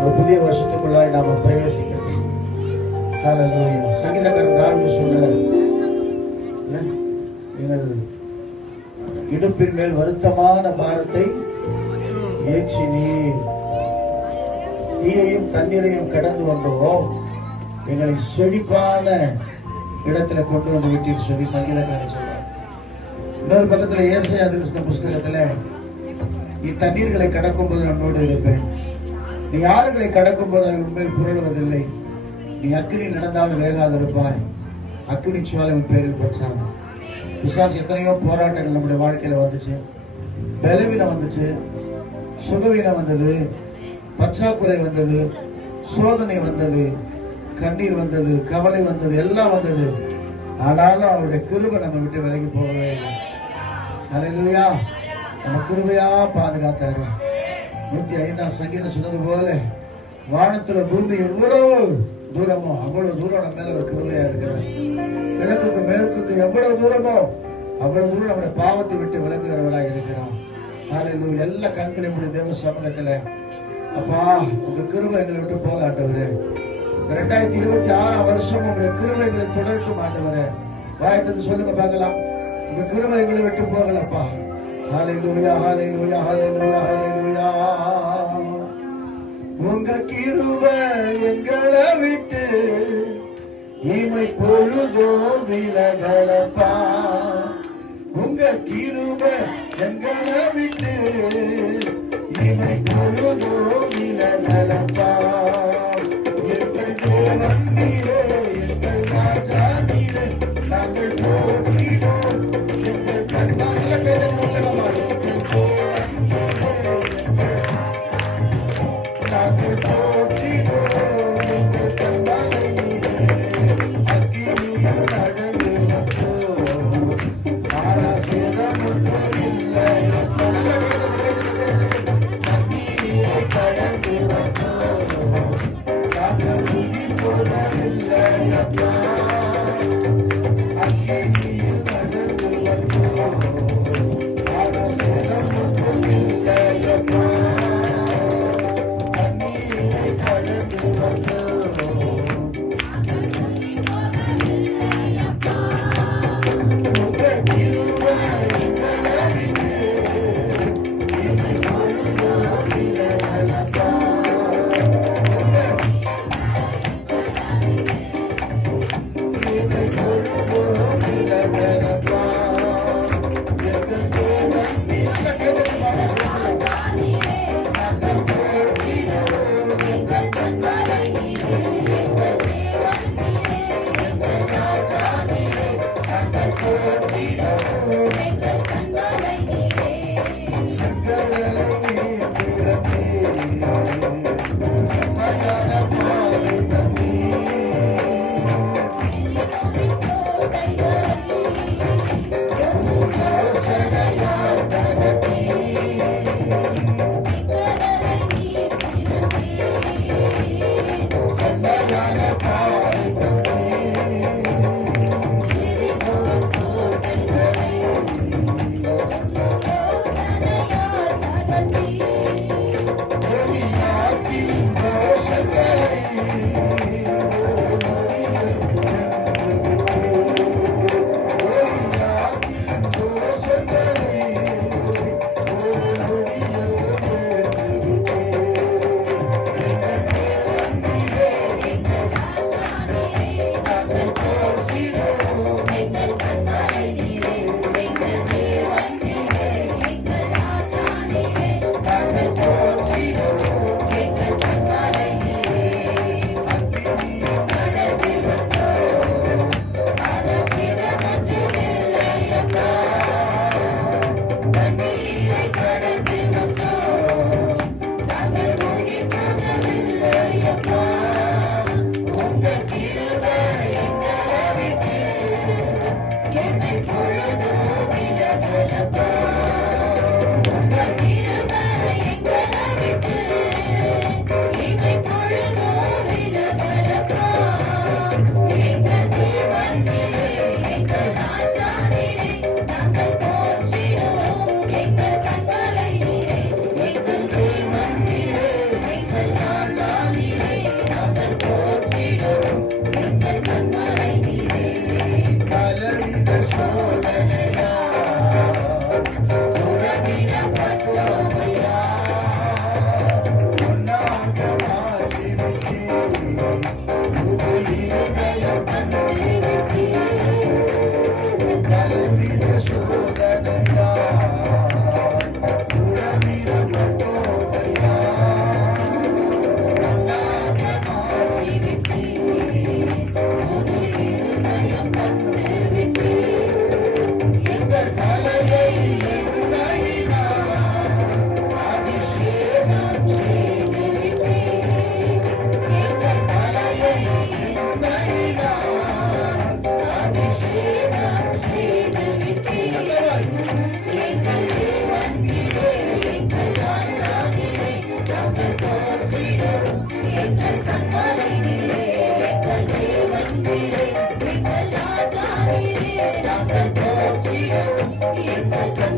ஒரு புதிய வருஷத்துக்குள்ளாய் நாம பிரவேசிக்கிறோம். ஹல்லேலூயா. சங்கீதக்காரன் தாவீது சொன்னார், நீங்கள் இடுப்பின் மேல் வருத்தமான பாரத்தை ஏற்றினீர், தீயையும் தண்ணீரையும் கடந்து வந்தோம், எங்களை செழிப்பான இடத்துல கொண்டு வந்து விட்டீர் சொல்லி சங்கீதக்காரன் சொல்றார். இன்னொரு பக்கத்துல ஏசாயா தீர்க்கதரிசன புஸ்தகத்துல, நீ தண்ணீர்களை கடக்கும் போது என்னோடு இருப்பேன், நீ ஆறுகளை கடக்கும் போது அவன் உண்மையில் புரளுவதில்லை, நீ அக்கினி நடந்தாலும் வேகாதிருப்பாய், அக்கினி சுவாலை பேரில் பற்றான். பிசாசு எத்தனையோ போராட்டங்கள் நம்முடைய வாழ்க்கையில வந்துச்சு, பலவீனம் வந்துச்சு, சுகவீனம் வந்தது, பற்றாக்குறை வந்தது, சோதனை வந்தது, கண்ணீர் வந்தது, கவலை வந்தது, எல்லாம் வந்தது. ஆனாலும் அவருடைய கிருபை நம்ம விட்டு விலகி போகவே இல்லை. ஹல்லேலூயா. நம்ம கிருபையா பாதுகாத்தாரு. 105 சங்கீதம் சொன்னது போல, வானத்துல பூமி எவ்வளவு தூரமோ அவ்வளவு தூரம் நம்ம மேல ஒரு கிருபையா இருக்கிறார். கிழக்குக்கு மேற்குக்கு எவ்வளவு தூரமோ அவ்வளவு தூரம் நம்முடைய பாவத்தை விட்டு விலகுகிறவர்களா இருக்கிறோம். ஹல்லேலூயா. எல்லா கண்களை முடிய தேவ சமூகத்துல, அப்பா உங்க கிருபை எங்களை விட்டு போகாட்டவரு. 2026 வருஷம் உங்களுடைய கிருபைகளை தொடர்க்கும் ஆண்டவரே. வாயத்தை சொல்லுங்க பார்க்கலாம், உங்க கிருபை எங்களை விட்டு போகலப்பா. ஹல்லேலூயா, ஹல்லேலூயா, ஹல்லேலூயா, ஹல்லேலூயா. உங்க கிருபை எங்களை விட்டு இமை பொழுதோ விலகலப்பா. உங்க கிருபை எங்களை விட்டு இமை பொழுதோ விலகலப்பா. எங்கள் தேவன் நீரே, எங்கள் ராஜா நீரே, நாங்கள் போற்றினோம் எங்கள் கண்ணால பேரை மூச்சலமா. எங்கள் தேவன் நீரே, நாங்கள் போற்றினோம் எங்கள் கண்ணால நீரே. அக்கினியில் நடந்து வந்தோம், ஆனா சேதம் ஒன்றும் இல்லை. அக்கினியை கடந்து வந்தோம், நாங்கள் துதி போடவில்லை அப்பா. அக்கினியில் நடந்து வந்தோம், ஆனா சேதம் ஒன்றும் இல்லை அப்பா. அக்கினியை Thank you.